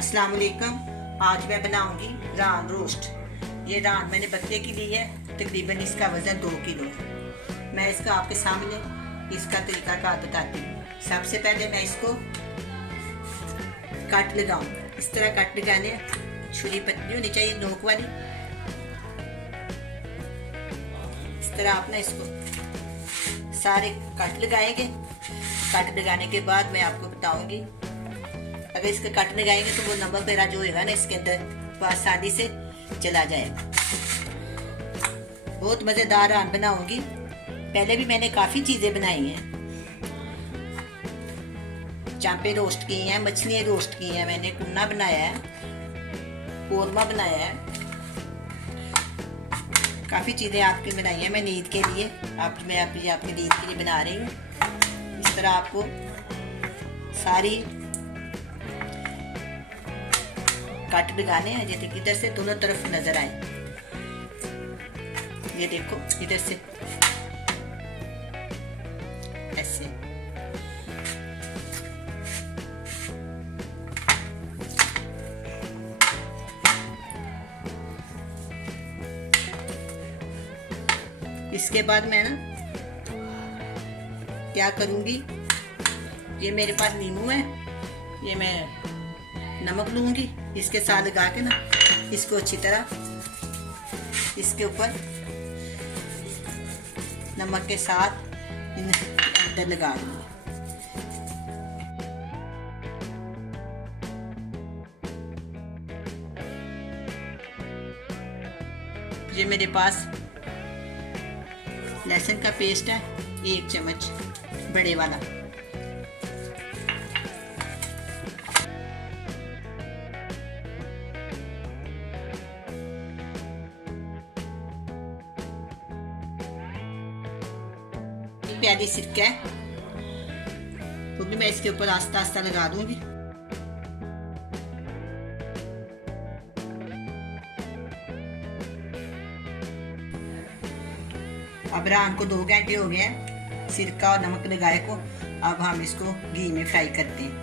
अस्सलाम वालेकुम। आज मैं बनाऊंगी रान रोस्ट। ये रान मैंने बकरे की ली है, तकरीबन इसका वज़न 2 किलो है। मैं इसका आपके सामने इसका तरीकाकार बताती हूँ। सबसे पहले मैं इसको कट लगाऊंगी। इस तरह कट लगाने, छुरी पतली होनी चाहिए, नोक वाली। इस तरह आप ना इसको सारे कट लगाएंगे। कट लगाने के बाद मैं आपको बताऊंगी, अगर इसके कट लगाएंगे तो वो नमक वगैरह जो होगा ना इसके अंदर वो आसानी से चला जाएगा। बहुत मज़ेदार रान बनाऊंगी। पहले भी मैंने काफ़ी चीज़ें बनाई हैं। चांपे रोस्ट की हैं, मछलियाँ रोस्ट की हैं, मैंने कुन्ना बनाया है, कोरमा बनाया है, काफ़ी चीज़ें आपकी बनाई हैं मैं ईद के लिए। मैं आपकी ईद के लिए बना रही हूँ। इस तरह आपको सारी कट लगाने हैं जैसे इधर से दोनों तरफ नजर आए। ये देखो इधर से ऐसे। इसके बाद मैं ना क्या करूंगी, ये मेरे पास नींबू है, ये मैं नमक लूंगी, इसके साथ लगा के ना इसको अच्छी तरह इसके ऊपर नमक के साथ अंदर लगा दूंगी। ये मेरे पास लहसुन का पेस्ट है, 1 चम्मच बड़े वाला। प्याली सिरका है, वो भी मैं इसके ऊपर आस्ता आस्ता लगा दूंगी। अब रान को 2 घंटे हो गए हैं सिरका और नमक लगाए को। अब हम इसको घी में फ्राई करते हैं।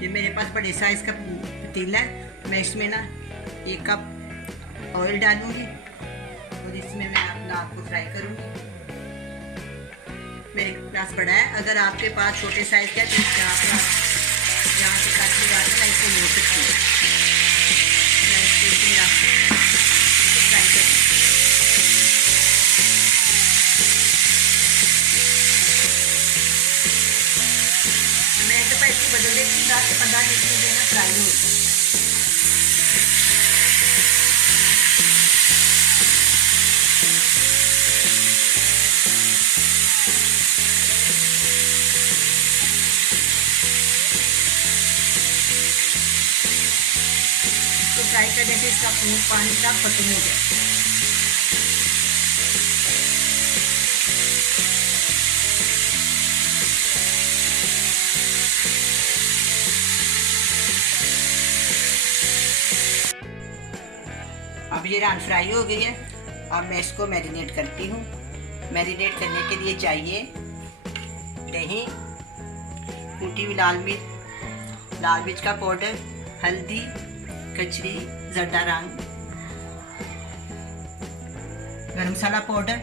ये मेरे पास बड़े साइज का पतीला है, मैं इसमें ना 1 कप ऑयल डालूंगी और इसमें मैं अपना आपको फ्राई करूंगी। मेरे पास बड़ा है, अगर आपके पास छोटे साइज का तो यहाँ से काट लगा के मैं इसको ले सकती हूँ। मैं इसको फ्राई कर मैं दफा इसको बदल देती हूँ, 10 से 15 मिनट में जो है फ्राई होगी। फ्राई करने से इसका पानी का खत्म हो जाए। अब ये रान फ्राई हो गई है। अब मैं इसको मैरिनेट करती हूँ। मैरिनेट करने के लिए चाहिए दही, कुटी हुई लाल मिर्च का पाउडर, हल्दी, कचरी, जर्दा रंग, गरम मसाला पाउडर,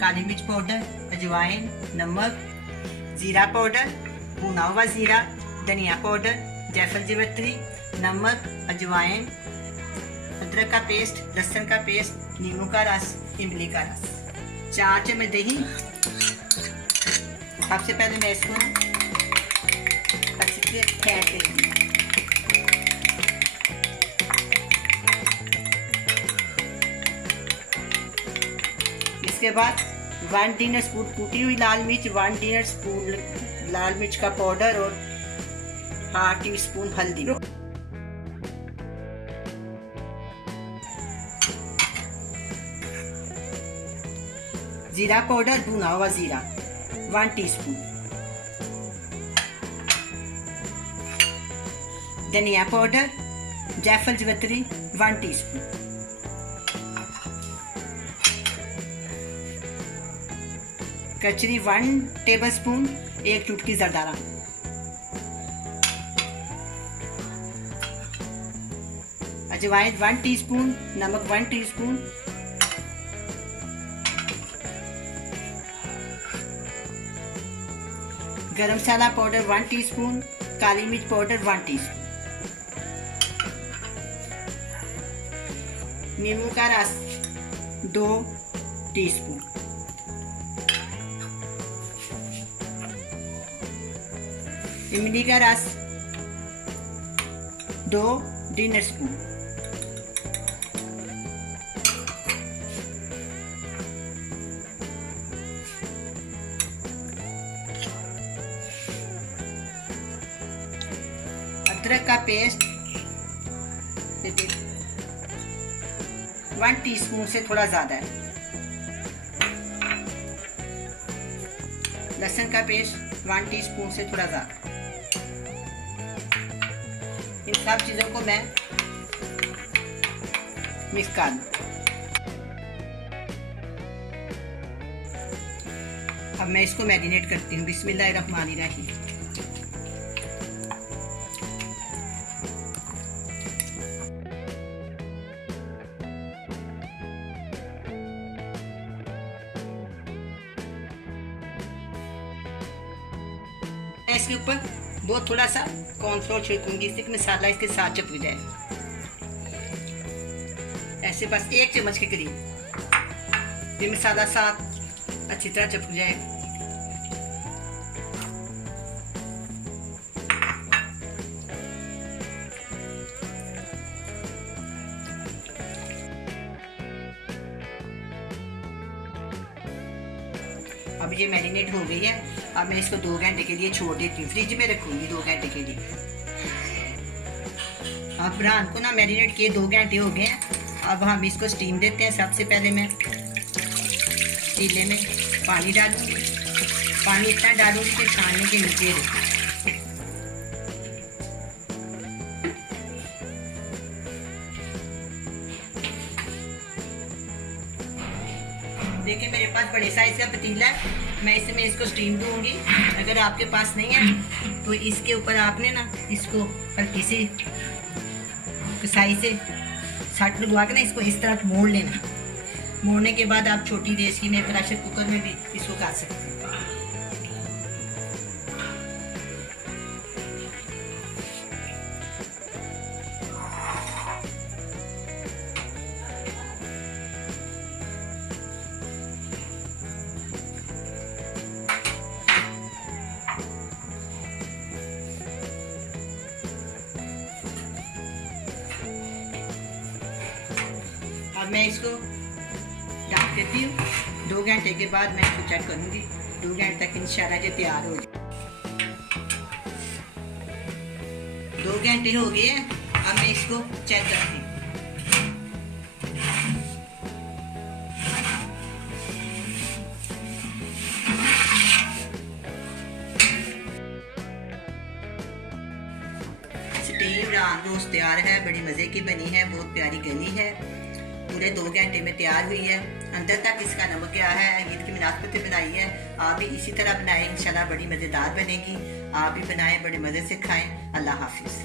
काली मिर्च पाउडर, अजवाइन, नमक, जीरा पाउडर, भुना हुआ जीरा, धनिया पाउडर, जायफल जावित्री, नमक, अजवाइन, अदरक का पेस्ट, लहसुन का पेस्ट, नींबू का रस, इमली का रस, 4 चम्मच दही। सबसे पहले मैं इसको अच्छे से फेंट लेंगी। इसके बाद 1 टी स्पून कूटी हुई लाल मिर्च, 1 टी स्पून लाल मिर्च का पाउडर और 1/2 टीस्पून हल्दी। जीरा पाउडर, भुना हुआ जीरा 1 टीस्पून, धनिया पाउडर, जायफल जावित्री 1 टीस्पून, कचरी 1 टेबलस्पून, 1 चुटकी जरदारा, अजवाइन 1 टीस्पून, नमक 1 टीस्पून, गरम मसाला पाउडर 1 टीस्पून, काली मिर्च पाउडर 1 टीस्पून, नींबू का रस 2 टीस्पून, इमली का रस 2 डिनर स्पून, अदरक का पेस्ट 1 टीस्पून से थोड़ा ज़्यादा है, लहसुन का पेस्ट 1 टीस्पून से थोड़ा ज़्यादा। इन सब चीज़ों को मैं मिक्स कर दूँ। अब मैं इसको मैरिनेट करती हूँ। बिस्मिल्लाहिर्रहमानिर्रहीम। इसके ऊपर बहुत थोड़ा सा कॉर्नफ्लोर छिड़कूंगी, इससे मसाला इसके साथ चिपक जाए। ऐसे बस 1 चम्मच के करीब ये मसाला साथ अच्छी तरह चिपक जाए। अब ये मैरिनेट हो गई है। अब मैं इसको 2 घंटे के लिए छोड़ देती हूँ, फ्रिज में रखूंगी 2 घंटे के लिए। अब रात को ना मैरिनेट किए 2 घंटे हो गए हैं। अब हम इसको स्टीम देते हैं। सबसे पहले मैं पतीले में पानी डालूंगी। पानी इतना डालूंगी कि छानने के नीचे रहे। देखिए मेरे पास बड़े साइज का पतीला है, मैं इसमें इसको स्टीम दूंगी। अगर आपके पास नहीं है तो इसके ऊपर आपने ना इसको हल्की सी कसाई से सट लगवा के ना इसको इस तरह मोड़ लेना। मोड़ने के बाद आप छोटी रेशमी में प्रेशर कुकर में भी इसको कर सकते हैं। अब मैं इसको ढक देती हूँ। 2 घंटे के बाद मैं इसको चेक करूँगी। 2 घंटे तक इंशाल्लाह ये तैयार हो जाए। 2 घंटे हो गए हैं। अब मैं इसको चेक करती हूँ। स्टीम रान रोस्ट तैयार है। बड़ी मज़े की बनी है, बहुत प्यारी गली है। पूरे 2 घंटे में तैयार हुई है। अंदर तक इसका नमक गया है। ईद की मुनासबत से बनाई है। आप भी इसी तरह बनाएं, इंशाल्लाह बड़ी मज़ेदार बनेगी। आप भी बनाएं, बड़े मज़े से खाएं। अल्लाह हाफिज़।